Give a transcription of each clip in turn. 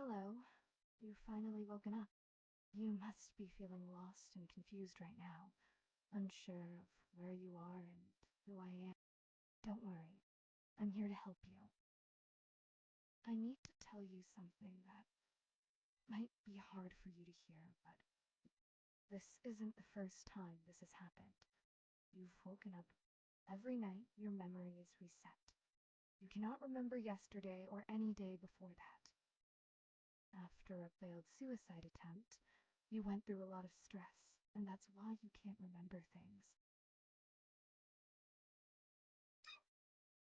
Hello. You've finally woken up. You must be feeling lost and confused right now, unsure of where you are and who I am. Don't worry. I'm here to help you. I need to tell you something that might be hard for you to hear, but this isn't the first time this has happened. You've woken up every night, your memory is reset. You cannot remember yesterday or any day before that. After a failed suicide attempt, you went through a lot of stress, and that's why you can't remember things.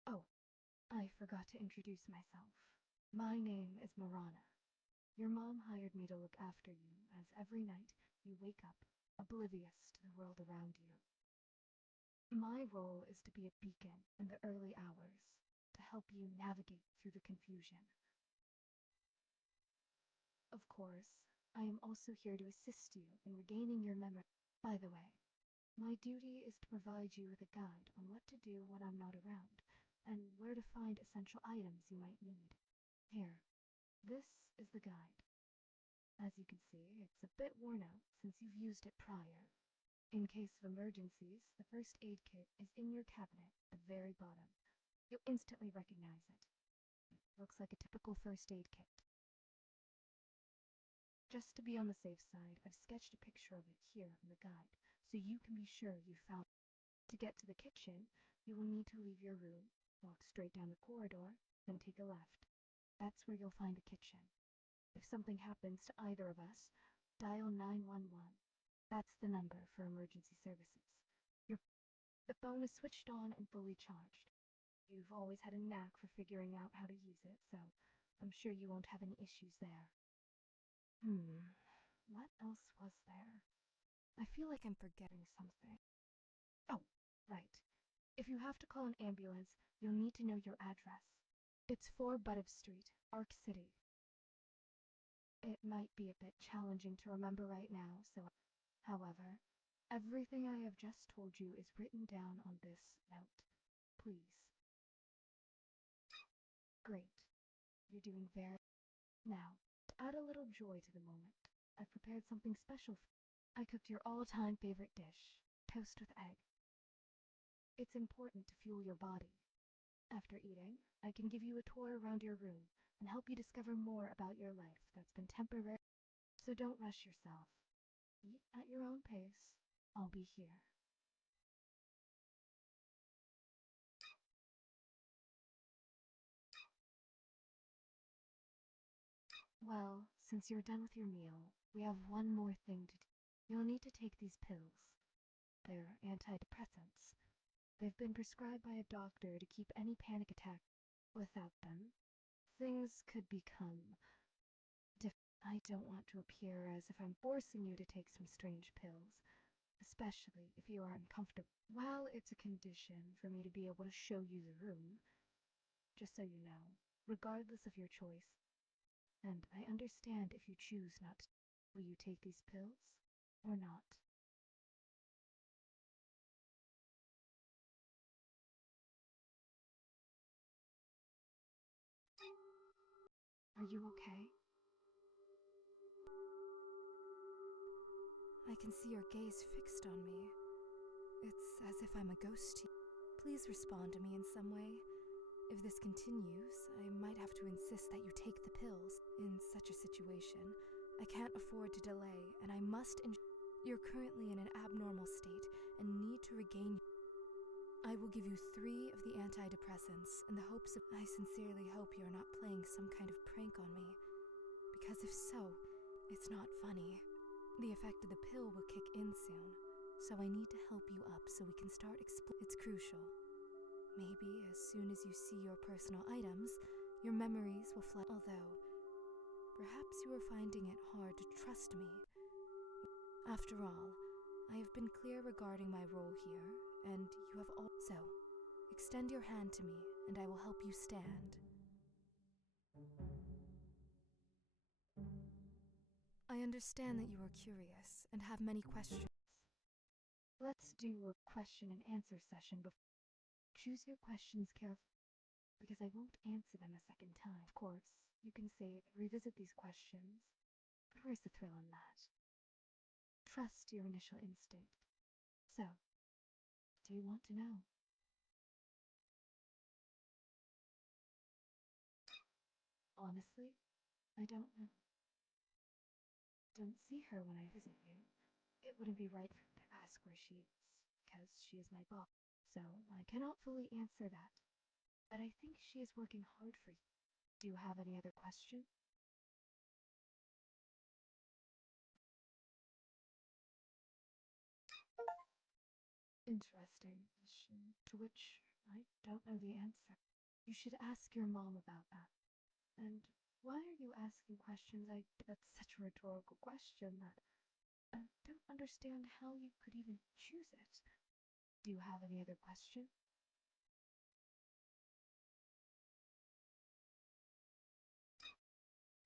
Oh, I forgot to introduce myself. My name is Marana. Your mom hired me to look after you, as every night you wake up oblivious to the world around you. My role is to be a beacon in the early hours, to help you navigate through the confusion. Of course, I am also here to assist you in regaining your memory. By the way, my duty is to provide you with a guide on what to do when I'm not around, and where to find essential items you might need. Here, this is the guide. As you can see, it's a bit worn out since you've used it prior. In case of emergencies, the first aid kit is in your cabinet at the very bottom. You'll instantly recognize it. It looks like a typical first aid kit. Just to be on the safe side, I've sketched a picture of it here in the guide, so you can be sure you found it. To get to the kitchen, you will need to leave your room, walk straight down the corridor, then take a left. That's where you'll find the kitchen. If something happens to either of us, dial 911. That's the number for emergency services. Your The phone is switched on and fully charged. You've always had a knack for figuring out how to use it, so I'm sure you won't have any issues there. What else was there? I feel like I'm forgetting something. Oh, right. If you have to call an ambulance, you'll need to know your address. It's 4 Buttock Street, Arc City. It might be a bit challenging to remember right now, however, everything I have just told you is written down on this note. Please. Great. You're doing very... Now, to add a little joy to the moment, I've prepared something special for you. I cooked your all-time favorite dish, toast with egg. It's important to fuel your body. After eating, I can give you a tour around your room and help you discover more about your life that's been temporary. So don't rush yourself. Eat at your own pace. I'll be here. Well, since you're done with your meal, we have one more thing to do. You'll need to take these pills. They're antidepressants. They've been prescribed by a doctor to keep any panic attack. Without them, things could become different. I don't want to appear as if I'm forcing you to take some strange pills, especially if you are uncomfortable. While it's a condition for me to be able to show you the room, just so you know, regardless of your choice, and I understand if you choose not to. Will you take these pills or not? Are you okay? I can see your gaze fixed on me. It's as if I'm a ghost to you. Please respond to me in some way. If this continues, I might have to insist that you take the pills. In such a situation, I can't afford to delay, and I must You're currently in an abnormal state and need to regain. I will give you 3 of the antidepressants in the hopes of. I sincerely hope you're not playing some kind of prank on me, because if so, it's not funny. The effect of the pill will kick in soon, so I need to help you up so we can start It's crucial. Maybe as soon as you see your personal items, your memories will flood. Although, perhaps you are finding it hard to trust me. After all, I have been clear regarding my role here, and you have all. So, extend your hand to me, and I will help you stand. I understand that you are curious and have many questions. Let's do a question and answer session before. Choose your questions carefully, because I won't answer them a second time. Of course, you can save and revisit these questions, but where's the thrill in that? Trust your initial instinct. So, do you want to know? Honestly, I don't know. Don't see her when I visit you. It wouldn't be right for me to ask where she is, because she is my boss. So, I cannot fully answer that. But I think she is working hard for you. Do you have any other questions? Interesting question, to which I don't know the answer. You should ask your mom about that. And why are you asking questions? That's such a rhetorical question that I don't understand how you could even choose it. Do you have any other questions?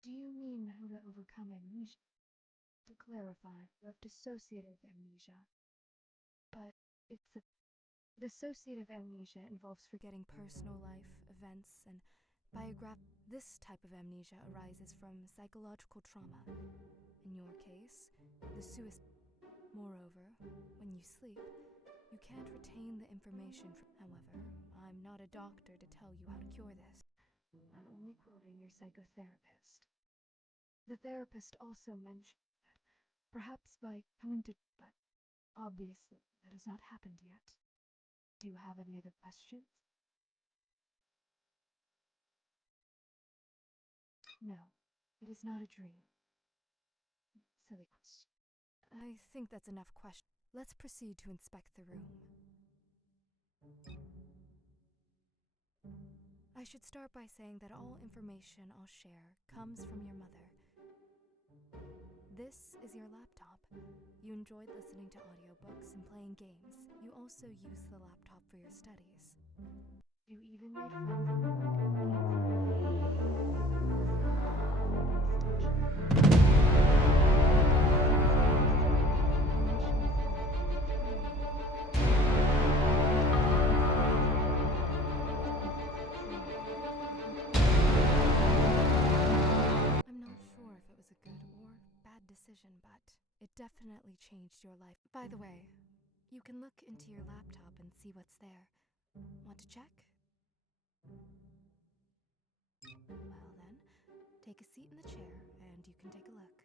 Do you mean how to overcome amnesia? To clarify, you have dissociative amnesia. But it's a dissociative amnesia involves Forgetting personal life, events, and This type of amnesia arises from psychological trauma. In your case, the suicide. Moreover, when you sleep, you can't retain the information. However, I'm not a doctor to tell you how to cure this. I'm only quoting your psychotherapist. The therapist also mentioned that perhaps by coming to, but obviously that has not happened yet. Do you have any other questions? No, it is not a dream. Silly question. I think that's enough question. Let's proceed to inspect the room. I I should start by saying that all information I'll share comes from your mother. This is your laptop. You enjoyed listening to audiobooks and playing games. You also use the laptop for your studies. You even made friends in the world of I'm not sure if it was a good or bad decision, but it definitely changed your life. By the way, you can look into your laptop and see what's there. Want to check? Well then, take a seat in the chair and you can take a look.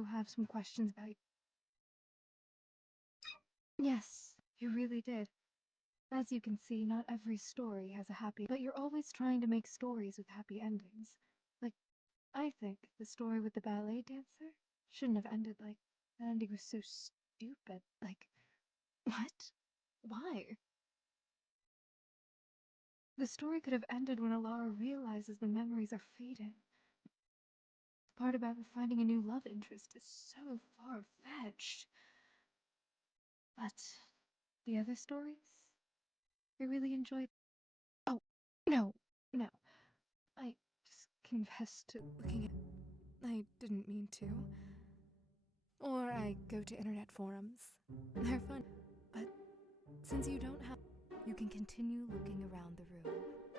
do have some questions about you. Yes, you really did. As you can see, not every story has a happy, but you're always trying to make stories with happy endings. Like, I think the story with the ballet dancer shouldn't have ended like that. Ending was so stupid. Like, what? Why? The story could have ended when Alara realizes the memories are fading. The part about her finding a new love interest is so far-fetched. But the other stories? I really enjoyed. Oh, no, no. I just confessed to looking at. I didn't mean to. Or I go to internet forums. They're fun. But since you don't have. You can continue looking around the room.